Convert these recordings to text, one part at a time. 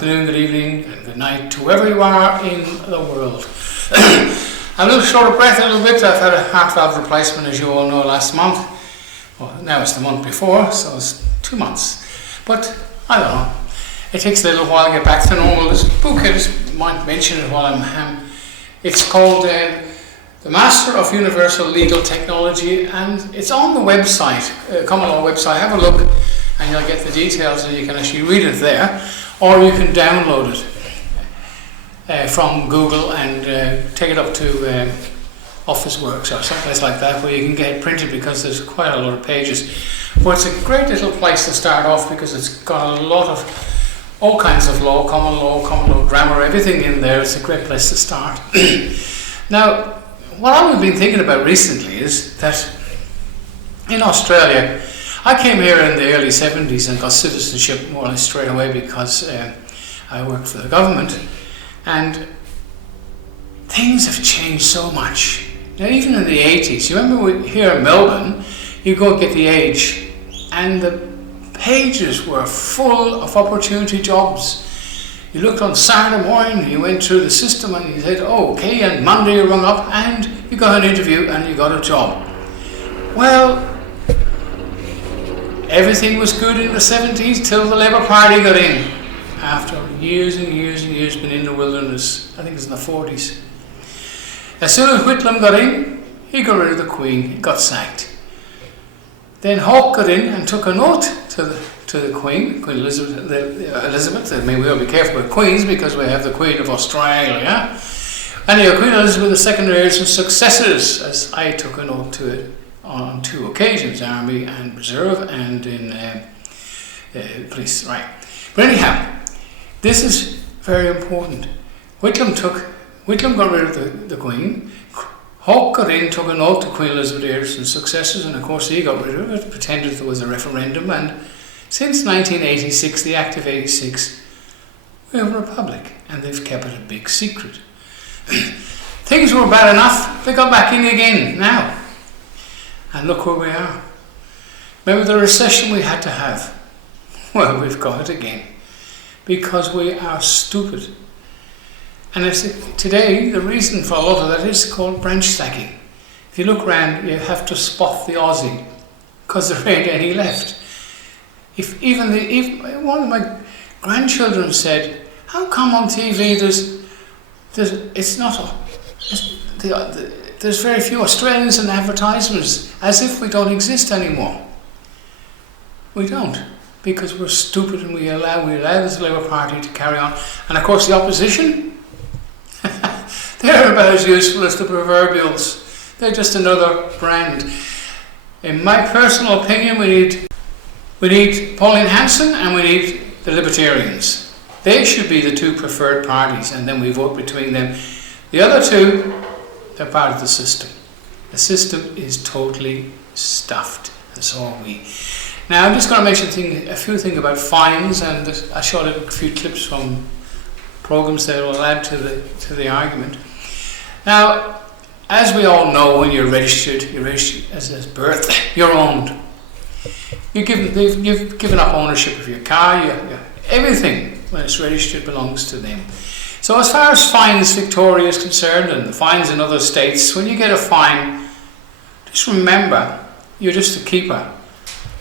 afternoon, good evening, and good night to wherever you are in the world. I'm a little short of breath a little bit. I've had a heart valve replacement, as you all know, last month. Well, now it's the month before, so it's 2 months. But I don't know. It takes a little while to get back to normal. This book, I just might mention it while I'm it's called The Master of Universal Legal Technology, and it's on the website, Common Law website. Have a look and you'll get the details, and you can actually read it there, or you can download it from Google and take it up to Officeworks or someplace like that, where you can get it printed, because there's quite a lot of pages. But it's a great little place to start off, because it's got a lot of all kinds of law, common law grammar, everything in there. It's a great place to start. Now, what I've been thinking about recently is that in Australia, I came here in the early 70s and got citizenship more or less straight away, because I worked for the government, and things have changed so much. Now, even in the 80s, you remember here in Melbourne, you go get the Age, and the pages were full of opportunity jobs. You looked on Saturday morning, you went through the system and you said, oh, okay, and Monday you rung up and you got an interview and you got a job. Well, everything was good in the 70s till the Labour Party got in. After years and years and years being in the wilderness, I think it was in the 40s. As soon as Whitlam got in, he got rid of the Queen, he got sacked. Then Hawke got in and took an oath to the Queen Elizabeth. I mean, we ought to be careful with Queens, because we have the Queen of Australia. And you have Queen Elizabeth II and heirs and successors, as I took an oath to it on 2 occasions, Army and Reserve, and in police, right. But anyhow, this is very important. Whitlam got rid of the Queen. Hawke got in, took an oath to Queen Elizabeth heirs and successors, and of course he got rid of it, pretended there was a referendum, and since 1986, the Act of 86, we have a republic, and they've kept it a big secret. Things were bad enough, they got back in again now. And look where we are. Remember the recession we had to have? Well, we've got it again, because we are stupid. And today, the reason for a lot of that is called branch stacking. If you look around, you have to spot the Aussie, because there ain't any left. If even one of my grandchildren said, "How come on TV there's very few Australians in advertisements, as if we don't exist anymore?" We don't, because we're stupid, and we allow this Labour Party to carry on. And of course, the opposition. They're about as useful as the proverbials. They're just another brand. In my personal opinion, we need Pauline Hanson and we need the Libertarians. They should be the 2 preferred parties, and then we vote between them. The other 2, they're part of the system. The system is totally stuffed, and so are we. Now, I'm just going to mention a few things about fines, and I showed a few clips from programs that will add to the argument. Now, as we all know, when you're registered as birth, you're owned. You've given up ownership of your car, everything when it's registered belongs to them. So as far as fines Victoria is concerned, and the fines in other states, when you get a fine, just remember, you're just a keeper.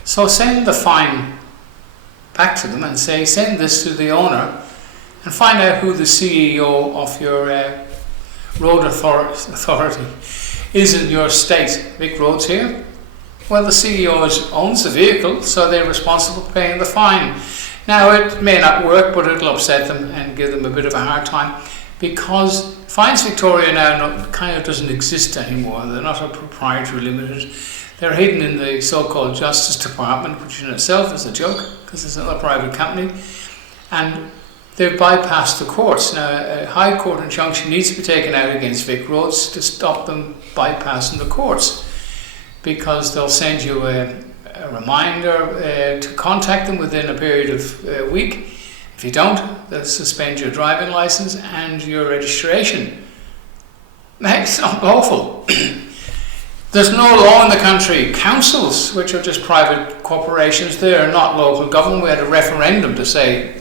So send the fine back to them and say, send this to the owner, and find out who the CEO of your road authority is in your state. Vic Roads here. Well, the CEO owns the vehicle, so they're responsible for paying the fine. Now, it may not work, but it'll upset them and give them a bit of a hard time, because Fines Victoria now kind of doesn't exist anymore. They're not a proprietary limited. They're hidden in the so-called Justice Department, which in itself is a joke, because it's not a private company. And they've bypassed the courts. Now, a High Court injunction needs to be taken out against Vic Roads to stop them bypassing the courts, because they'll send you a reminder to contact them within a period of a week. If you don't, they'll suspend your driving license and your registration. It's not lawful. There's no law in the country. Councils, which are just private corporations, they are not local government. We had a referendum to say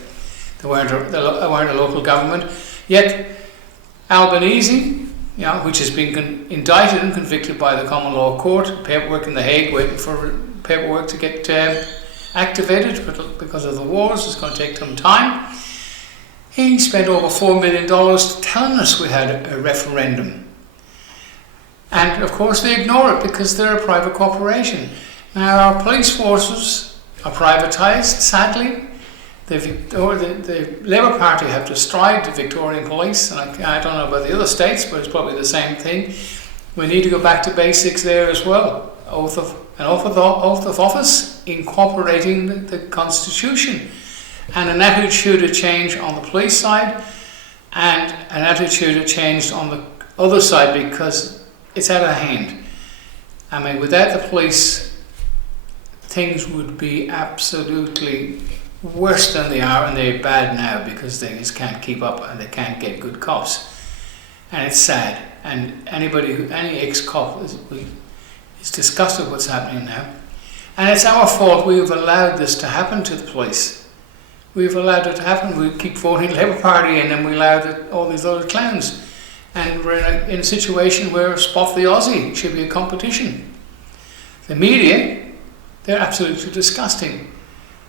They weren't a local government. Yet Albanese, which has been indicted and convicted by the common law court, paperwork in The Hague, waiting for paperwork to get activated because of the wars. It's going to take some time. He spent over $4 million telling us we had a referendum. And of course they ignore it because they're a private corporation. Now our police forces are privatised, sadly. The Labour Party have destroyed the Victorian police, and I don't know about the other states, but it's probably the same thing. We need to go back to basics there as well. Oath of office, incorporating the Constitution, and an attitude of change on the police side, and an attitude of change on the other side, because it's out of hand. I mean, without the police, things would be absolutely worse than they are, and they're bad now because they just can't keep up and they can't get good cops. And it's sad. And any ex-cop is disgusted with what's happening now. And it's our fault. We've allowed this to happen to the police. We've allowed it to happen. We keep voting Labour Party and then we allow all these other clowns. And we're in a situation where Spot the Aussie should be a competition. The media, they're absolutely disgusting.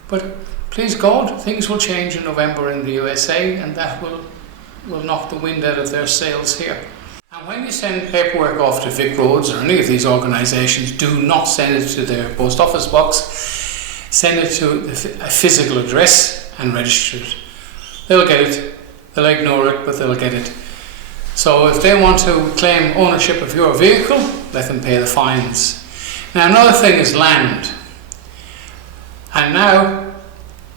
But please God, things will change in November in the USA, and that will knock the wind out of their sails here. And when you send paperwork off to Vic Roads or any of these organisations, do not send it to their post office box. Send it to a physical address and register it. They'll get it. They'll ignore it, but they'll get it. So if they want to claim ownership of your vehicle, let them pay the fines. Now another thing is land. And now,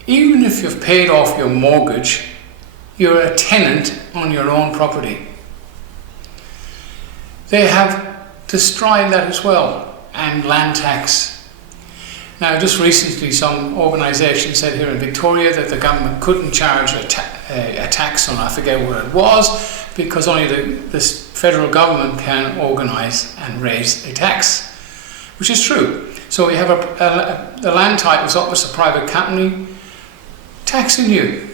even if you've paid off your mortgage, you're a tenant on your own property. They have destroyed that as well, and land tax. Now, just recently, some organisation said here in Victoria that the government couldn't charge a tax on, I forget what it was, because only the federal government can organise and raise a tax, which is true. So we have the land titles up as a private company taxing you,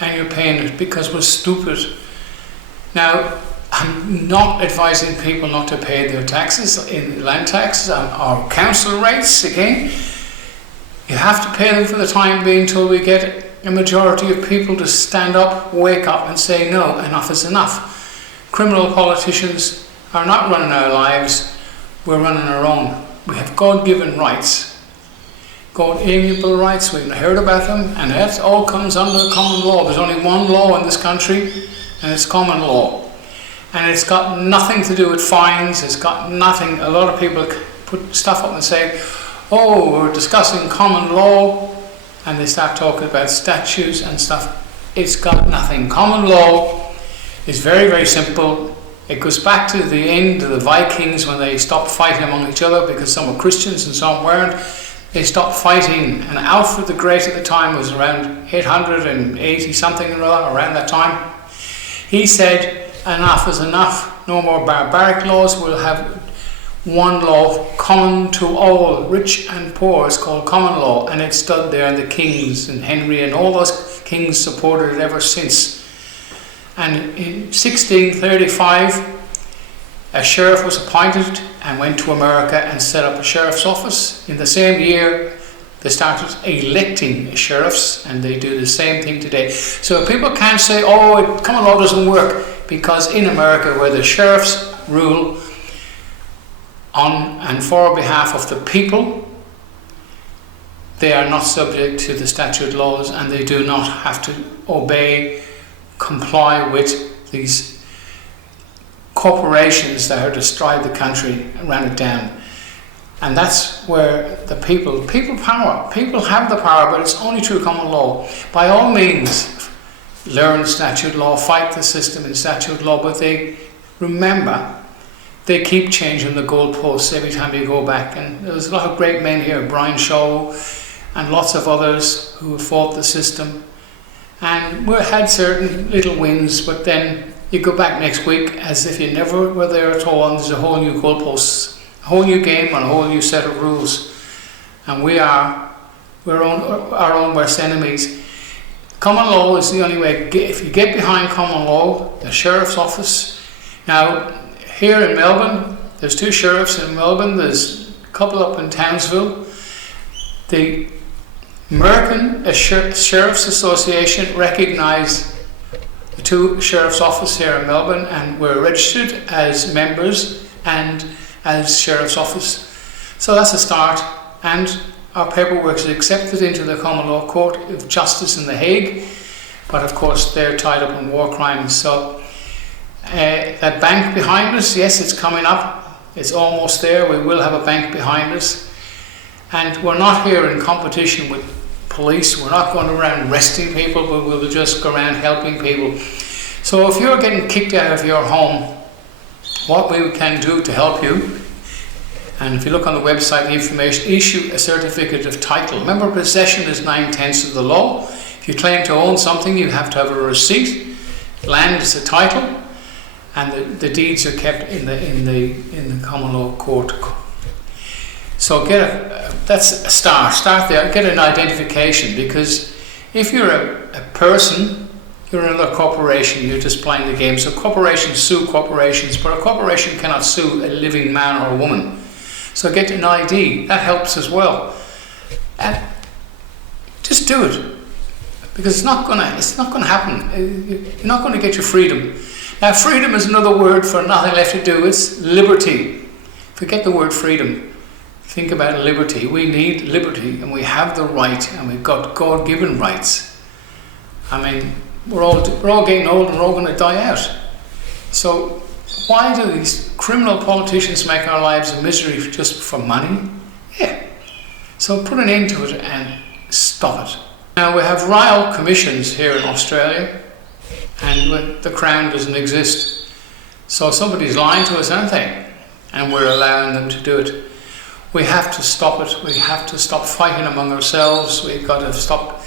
and you're paying it because we're stupid. Now, I'm not advising people not to pay their taxes, in land taxes or council rates. Again, you have to pay them for the time being until we get a majority of people to stand up, wake up and say no, enough is enough. Criminal politicians are not running our lives, we're running our own. We have God-given rights, God-amiable rights. We've heard about them, and that all comes under common law. There's only one law in this country, and it's common law. And it's got nothing to do with fines. It's got nothing. A lot of people put stuff up and say, oh, we're discussing common law, and they start talking about statutes and stuff. It's got nothing. Common law is very, very simple. It goes back to the end of the Vikings when they stopped fighting among each other because some were Christians and some weren't. They stopped fighting, and Alfred the Great at the time was around 880 something or other, around that time. He said, enough is enough, no more barbaric laws, we'll have one law common to all, rich and poor. It's called common law, and it stood there, and the kings and Henry and all those kings supported it ever since. And in 1635 a sheriff was appointed and went to America and set up a sheriff's office. In the same year they started electing sheriffs, and they do the same thing today. So people can't say, oh, common law doesn't work, because in America, where the sheriffs rule on and for behalf of the people, they are not subject to the statute laws, and they do not have to comply with these corporations that have destroyed the country and ran it down. And that's where the people have the power, but it's only through common law. By all means, learn statute law, fight the system in statute law, but they keep changing the goalposts every time you go back. And there's a lot of great men here, Brian Shaw and lots of others who have fought the system. And we had certain little wins, but then you go back next week as if you never were there at all, and there's a whole new goalposts, a whole new game and a whole new set of rules. And we're our own worst enemies. Common law is the only way. If you get behind common law, the sheriff's office. Now, here in Melbourne, there's 2 sheriffs in Melbourne. There's a couple up in Townsville. The American Sheriff's Association recognised the 2 sheriff's offices here in Melbourne, and we're registered as members and as sheriff's office. So that's a start, and our paperwork is accepted into the Common Law Court of Justice in The Hague, but of course they're tied up in war crimes. So that bank behind us, yes, it's coming up. It's almost there. We will have a bank behind us. And we're not here in competition with police. We're not going around arresting people, but we'll just go around helping people. So if you're getting kicked out of your home, what we can do to help you, and if you look on the website, the information, issue a certificate of title. Remember, possession is 9/10 of the law. If you claim to own something, you have to have a receipt. Land is a title, and the deeds are kept in the common law court. So that's a start. Start there. Get an identification, because if you're a person, you're in a corporation. You're just playing the game. So corporations sue corporations, but a corporation cannot sue a living man or a woman. So get an ID. That helps as well. And just do it, because it's not gonna happen. You're not going to get your freedom. Now, freedom is another word for nothing left to do. It's liberty. Forget the word freedom. Think about liberty. We need liberty, and we have the right, and we've got God-given rights. I mean, we're all getting old, and we're all going to die out. So why do these criminal politicians make our lives a misery just for money? Yeah. So put an end to it and stop it. Now, we have royal commissions here in Australia, and the Crown doesn't exist. So somebody's lying to us, aren't they? And we're allowing them to do it. We have to stop it. We have to stop fighting among ourselves. We've got to stop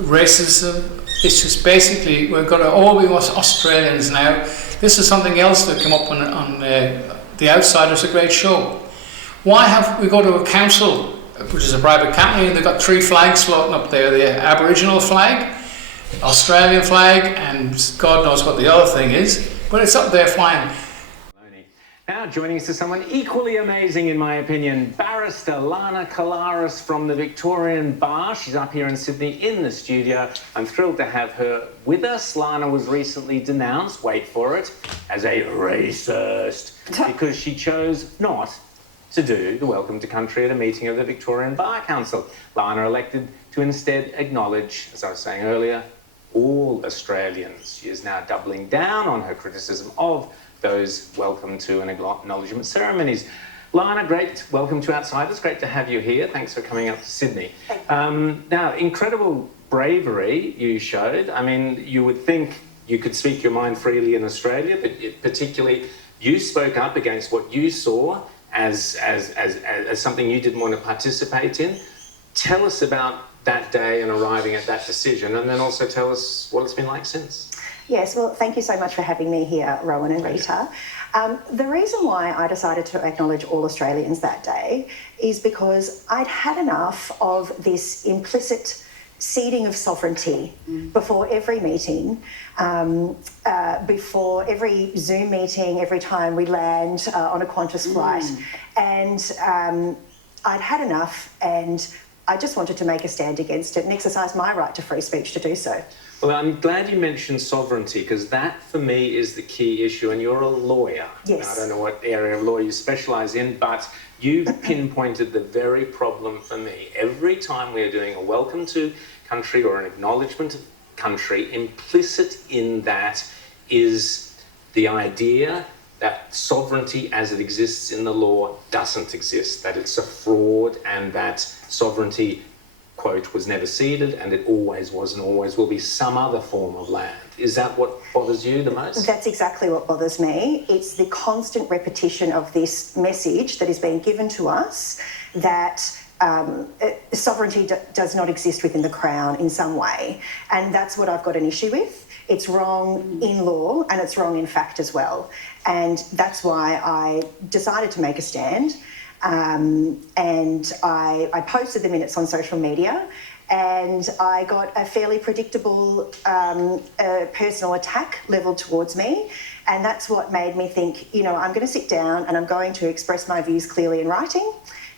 racism. It's just basically, we've got to all be Australians now. This is something else that came up on The Outsiders, a great show. Why have we go to a council, which is a private company, and they've got 3 flags floating up there: the Aboriginal flag, Australian flag, and God knows what the other thing is, but it's up there flying. Now joining us is someone equally amazing in my opinion, Barrister Lana Kolaris from the Victorian Bar. She's up here in Sydney in the studio. I'm thrilled to have her with us. Lana was recently denounced, wait for it, as a racist because she chose not to do the Welcome to Country at a meeting of the Victorian Bar Council. Lana elected to instead acknowledge, as I was saying earlier, all Australians. She is now doubling down on her criticism of those welcome to and acknowledgement ceremonies. Lana, great. Welcome to Outsiders. Great to have you here. Thanks for coming up to Sydney. Now, incredible bravery you showed. I mean, you would think you could speak your mind freely in Australia, but particularly you spoke up against what you saw as something you didn't want to participate in. Tell us about that day and arriving at that decision, and then also tell us what it's been like since. Yes, well, thank you so much for having me here, Rowan and Rita. The reason why I decided to acknowledge all Australians that day is because I'd had enough of this implicit ceding of sovereignty before every meeting, before every Zoom meeting, every time we land on a Qantas flight. And I'd had enough, and I just wanted to make a stand against it and exercise my right to free speech to do so. Well, I'm glad you mentioned sovereignty, because that, for me, is the key issue. And you're a lawyer. Yes. Now, I don't know what area of law you specialise in, but you pinpointed the very problem for me. Every time we're doing a welcome to country or an acknowledgement of country, implicit in that is the idea that sovereignty as it exists in the law doesn't exist, that it's a fraud, and that sovereignty, quote, was never ceded, and it always was and always will be some other form of land. Is that what bothers you the most? That's exactly what bothers me. It's the constant repetition of this message that is being given to us that sovereignty does not exist within the Crown in some way. And that's what I've got an issue with. It's wrong in law, and it's wrong in fact as well. And that's why I decided to make a stand. And I posted the minutes on social media, and I got a fairly predictable personal attack levelled towards me. And that's what made me think, you know, I'm going to sit down and I'm going to express my views clearly in writing.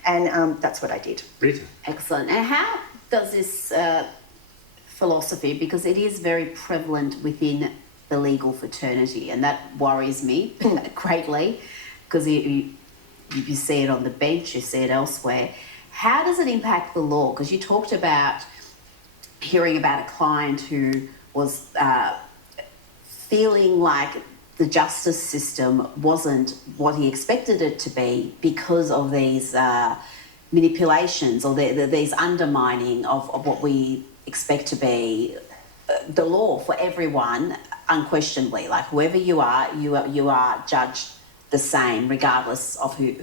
And that's what I did. Rita. Excellent. And how does this philosophy, because it is very prevalent within the legal fraternity, and that worries me greatly, because you see it on the bench, you see it elsewhere. How does it impact the law? Because you talked about hearing about a client who was feeling like the justice system wasn't what he expected it to be because of these manipulations or these undermining of what we expect to be the law for everyone, unquestionably. Like whoever you are judged the same regardless of who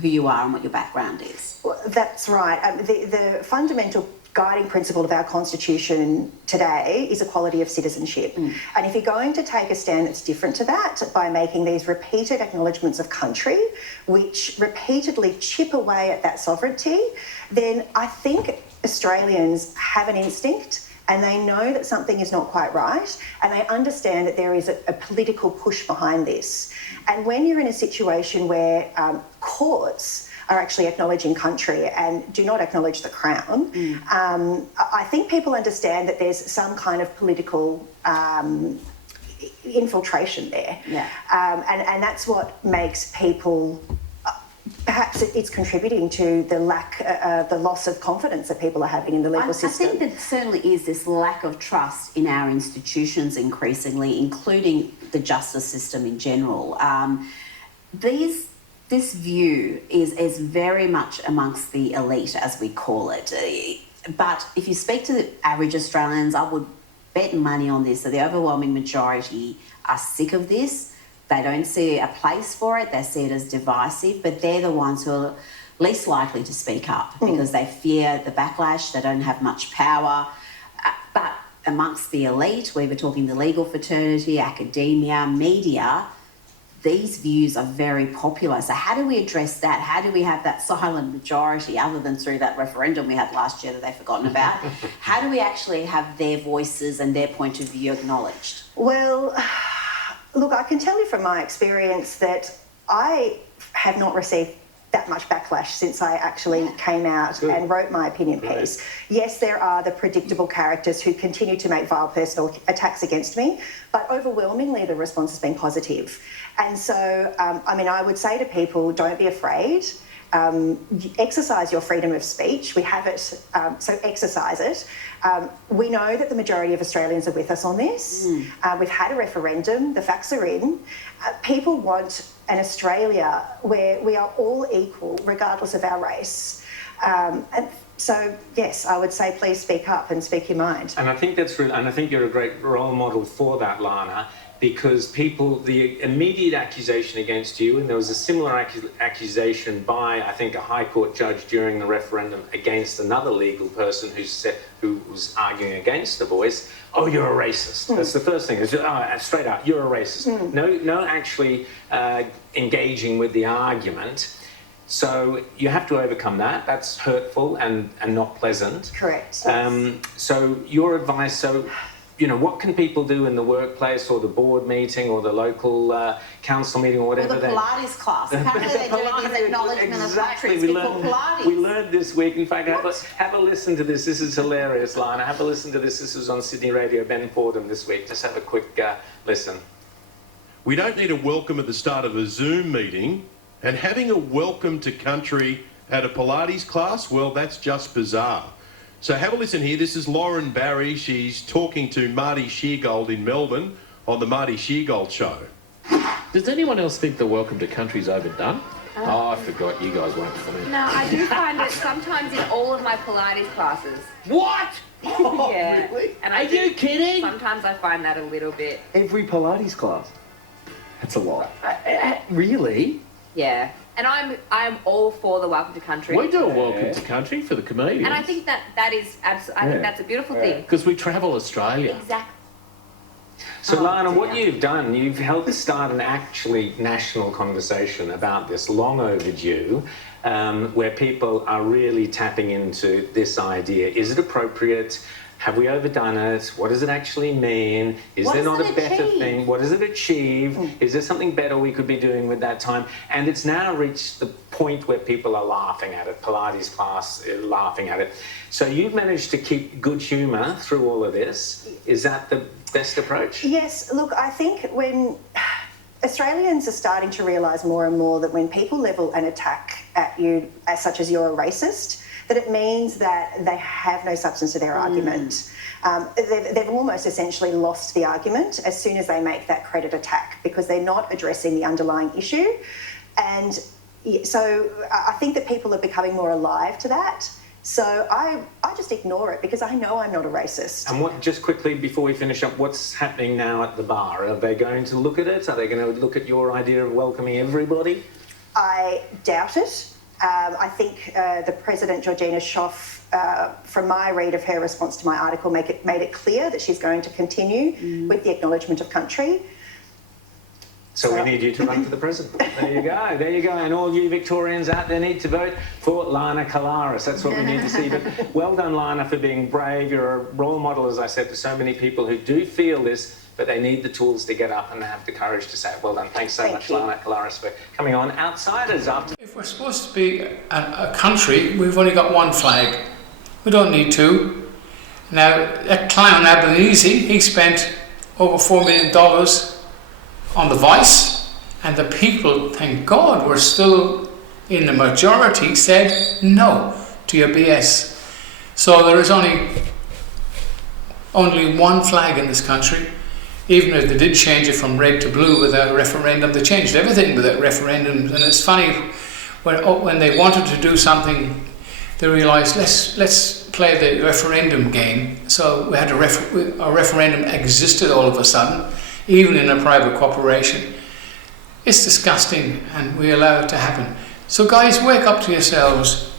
you are and what your background is. Well, that's right. The fundamental guiding principle of our constitution today is equality of citizenship. And if you're going to take a stand that's different to that by making these repeated acknowledgements of country, which repeatedly chip away at that sovereignty, then I think Australians have an instinct and they know that something is not quite right, and they understand that there is a political push behind this. And when you're in a situation where courts are actually acknowledging country and do not acknowledge the Crown, I think people understand that there's some kind of political infiltration there. Yeah. And that's what makes people... Perhaps it's contributing to the the loss of confidence that people are having in the legal system. I think there certainly is this lack of trust in our institutions increasingly, including the justice system in general. This view is very much amongst the elite, as we call it. But if you speak to the average Australians, I would bet money on this, that the overwhelming majority are sick of this. They don't see a place for it. They see it as divisive, but they're the ones who are least likely to speak up because they fear the backlash. They don't have much power. But amongst the elite, we were talking the legal fraternity, academia, media, these views are very popular. So how do we address that? How do we have that silent majority, other than through that referendum we had last year that they've forgotten about? How do we actually have their voices and their point of view acknowledged? Well... Look, I can tell you from my experience that I have not received that much backlash since I actually came out and wrote my opinion piece. Yes, there are the predictable characters who continue to make vile personal attacks against me, but overwhelmingly the response has been positive. And so, I would say to people, don't be afraid. Exercise your freedom of speech. We have it, so exercise it. We know that the majority of Australians are with us on this. We've had a referendum. The facts are in. People want an Australia where we are all equal, regardless of our race. And so, yes, I would say please speak up and speak your mind. And I think that's really, and I think you're a great role model for that, Lana, because the immediate accusation against you, and there was a similar accusation by, I think, a High Court judge during the referendum against another legal person who was arguing against the voice. Oh, you're a racist. That's the first thing. It's straight out, you're a racist. No, actually engaging with the argument. So you have to overcome that. That's hurtful and not pleasant. Correct. Yes. So your advice, what can people do in the workplace or the board meeting or the local council meeting or whatever? Or the Pilates class. Apparently they're doing these acknowledgement of countries before Pilates. We learned this week. In fact, have a listen to this. This is hilarious, Lana. Have a listen to this. This was on Sydney Radio, Ben Fordham this week. Just have a quick listen. We don't need a welcome at the start of a Zoom meeting, and having a welcome to country at a Pilates class, well, that's just bizarre. So have a listen here. This is Lauren Barry. She's talking to Marty Sheargold in Melbourne on the Marty Sheargold Show. Does anyone else think the welcome to country's overdone? I forgot. You guys won't comment. No, I do find it sometimes in all of my Pilates classes. What? Oh, Yeah. really? And Are you kidding? Sometimes I find that a little bit. Every Pilates class? That's a lot. Really? Yeah. And I'm all for the welcome to country. We do a welcome to country for the comedians. And I think that is I think that's a beautiful thing. Because we travel Australia. Exactly. So, Oh, Lana, what dear. you've done, you've helped start an actually national conversation about this, long overdue, where people are really tapping into this idea. Is it appropriate? Have we overdone it? What does it actually mean? Is What there does not a it better achieve? thing? What does it achieve? Is there something better we could be doing with that time? And it's now reached the point where people are laughing at it. Pilates class laughing at it. So you've managed to keep good humour through all of this. Is that the best approach? Yes, look, I think when Australians are starting to realise more and more that when people level an attack at you, as such as you're a racist, that it means that they have no substance to their argument. They've almost essentially lost the argument as soon as they make that credit attack, because they're not addressing the underlying issue. And so I think that people are becoming more alive to that. So I just ignore it because I know I'm not a racist. And what, just quickly before we finish up, what's happening now at the bar? Are they going to look at it? Are they going to look at your idea of welcoming everybody? I doubt it. I think the President, Georgina Schauf, from my read of her response to my article, made it clear that she's going to continue with the acknowledgement of country. So we need you to run for the president. There you go, there you go. And all you Victorians out there need to vote for Lana Kalaris. That's what we need to see. But well done, Lana, for being brave. You're a role model, as I said, for so many people who do feel this, but they need the tools to get up and have the courage to say it. Well done. Thanks so much, you. Lana Kalaris, for coming on. Outsiders after... If we're supposed to be a country, we've only got one flag. We don't need two. Now, that clown Albanese, he spent over $4 million on the Vice, and the people, thank God, were still in the majority, said no to your BS. So there is only one flag in this country. Even if they did change it from red to blue without a referendum, they changed everything without referendums. And it's funny, when they wanted to do something, they realised, let's play the referendum game. So we had a referendum existed all of a sudden, even in a private corporation. It's disgusting, and we allow it to happen. So guys, wake up to yourselves.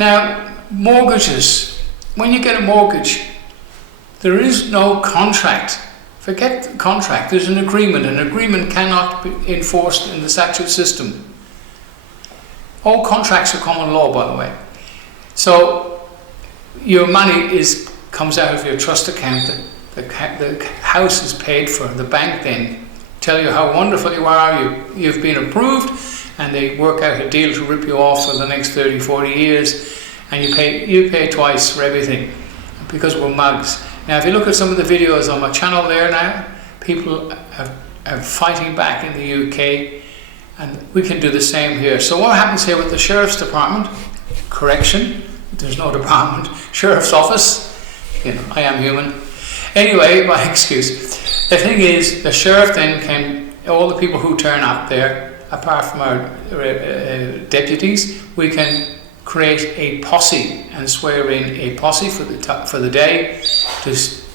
Now, mortgages. When you get a mortgage, there is no contract. Forget the contract, there's an agreement. An agreement cannot be enforced in the statute system. All contracts are common law, by the way. So your money comes out of your trust account. The house is paid for. The bank then tell you how wonderful you are, you've been approved, and they work out a deal to rip you off for the next 30, 40 years, and you pay twice for everything because we're mugs. Now, if you look at some of the videos on my channel there now, people are fighting back in the UK, and we can do the same here. So what happens here with the Sheriff's Department? Correction, there's no department. Sheriff's Office, I am human. Anyway, my excuse. The thing is, the Sheriff then all the people who turn up there, apart from our deputies, we can create a posse and swear in a posse for the day,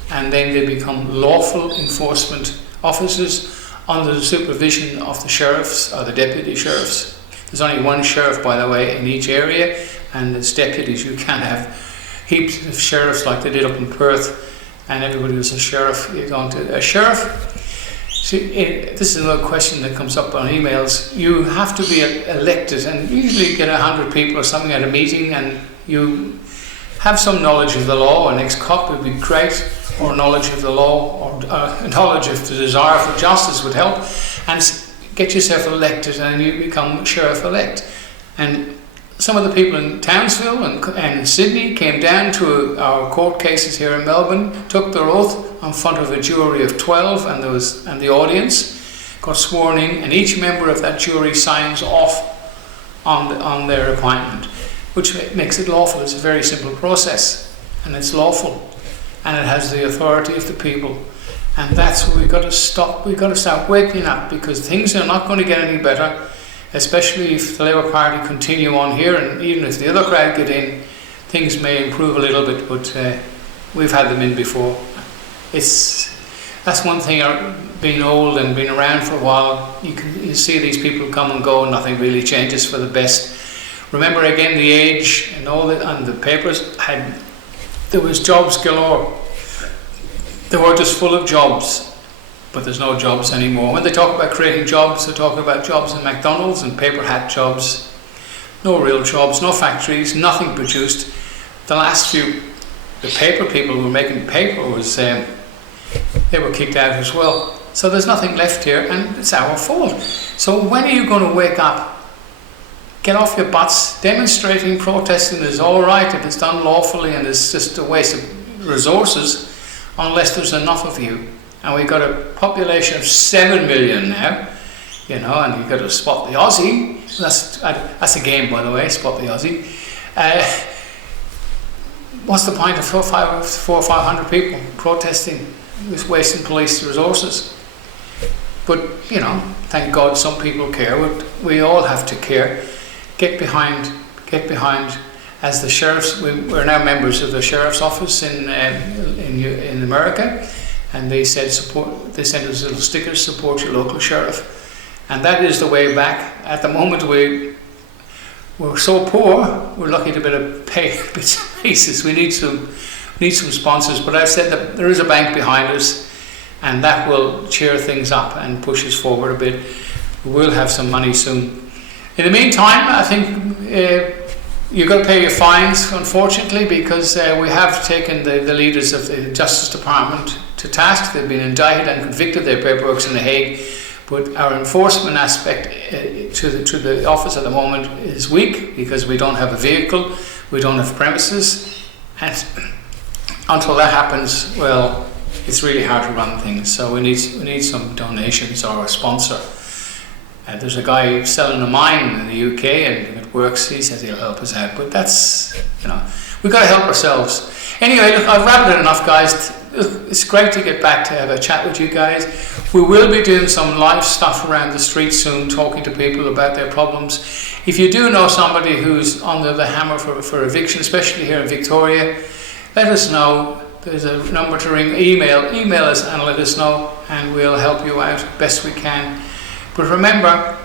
and then they become lawful enforcement officers under the supervision of the sheriffs or the deputy sheriffs. There's only one sheriff, by the way, in each area, and as deputies you can't have heaps of sheriffs like they did up in Perth, and everybody was a sheriff. You're going to a sheriff. See, this is another question that comes up on emails. You have to be elected, and usually get 100 people or something at a meeting, and you have some knowledge of the law. An ex-cop would be great, or knowledge of the law, or knowledge of the desire for justice would help, and get yourself elected, and you become sheriff-elect. And some of the people in Townsville and Sydney came down to our court cases here in Melbourne, took their oath in front of a jury of 12, and the audience got sworn in, and each member of that jury signs off on their appointment, which makes it lawful. It's a very simple process, and it's lawful, and it has the authority of the people. And that's what we've got to stop. We've got to start waking up, because things are not going to get any better, especially if the Labour Party continue on here, and even if the other crowd get in, things may improve a little bit, but we've had them in before. That's one thing, being old and being around for a while, you see these people come and go, and nothing really changes for the best. Remember again, The Age and all that, and the papers there was jobs galore. They were just full of jobs, but there's no jobs anymore. When they talk about creating jobs, they're talking about jobs in McDonald's and paper hat jobs. No real jobs, no factories, nothing produced. The last few, the paper people who were making paper they were kicked out as well. So there's nothing left here, and it's our fault. So when are you going to wake up? Get off your butts. Demonstrating, protesting is all right if it's done lawfully, and it's just a waste of resources unless there's enough of you. And we've got a population of 7 million now, you know, and you've got to spot the Aussie. That's a game, by the way, spot the Aussie. What's the point of 400 or 500 people protesting? It's wasting police resources. But, you know, thank God some people care. We all have to care. Get behind. As the sheriffs, we're now members of the sheriff's office in America, and they said they sent us little stickers, support your local sheriff. And that is the way back. At the moment we're so poor, we're lucky to be able to pay bits and pieces. We need some sponsors, but I've said that there is a bank behind us, and that will cheer things up and push us forward a bit. We will have some money soon. In the meantime, I think you've got to pay your fines, unfortunately, because we have taken the leaders of the Justice Department to task. They've been indicted and convicted. Their paperwork's in The Hague. But our enforcement aspect to the office at the moment is weak because we don't have a vehicle, we don't have premises, and until that happens, well, it's really hard to run things. So we need some donations or a sponsor. There's a guy selling a mine in the UK, and it works. He says he'll help us out, but that's, you know, we've got to help ourselves. Anyway, look, I've rabbited enough, guys. It's great to get back to have a chat with you guys. We will be doing some live stuff around the street soon, talking to people about their problems. If you do know somebody who's under the hammer for eviction, especially here in Victoria, let us know. There's a number to ring. Email us and let us know, and we'll help you out best we can. But remember,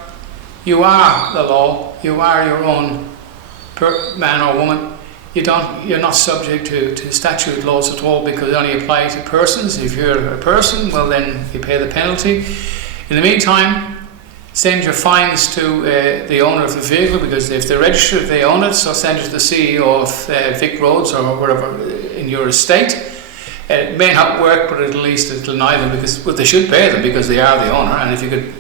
you are the law. You are your own man or woman. You're not subject to statute laws at all, because they only apply to persons. If you're a person, well, then you pay the penalty. In the meantime, send your fines to the owner of the vehicle, because if they're registered, they own it. So send it to the CEO of Vic Roads or wherever in your estate. It may not work, but at least it'll deny them, because they should pay them because they are the owner. And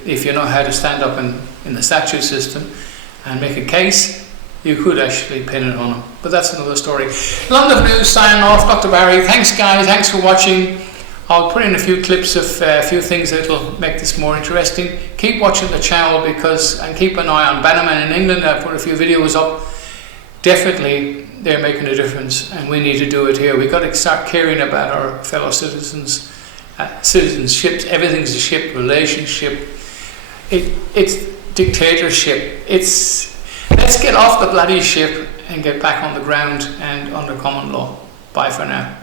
if you know how to stand up in the statute system and make a case, you could actually pin it on them. But that's another story. London News signing off. Dr. Barry, thanks guys, thanks for watching. I'll put in a few clips of a few things that will make this more interesting. Keep watching the channel and keep an eye on Bannerman in England. I've put a few videos up. Definitely they're making a difference, and we need to do it here. We've got to start caring about our fellow citizens. Citizenships, everything's a ship, relationship. It's dictatorship. Let's get off the bloody ship and get back on the ground and under common law. Bye for now.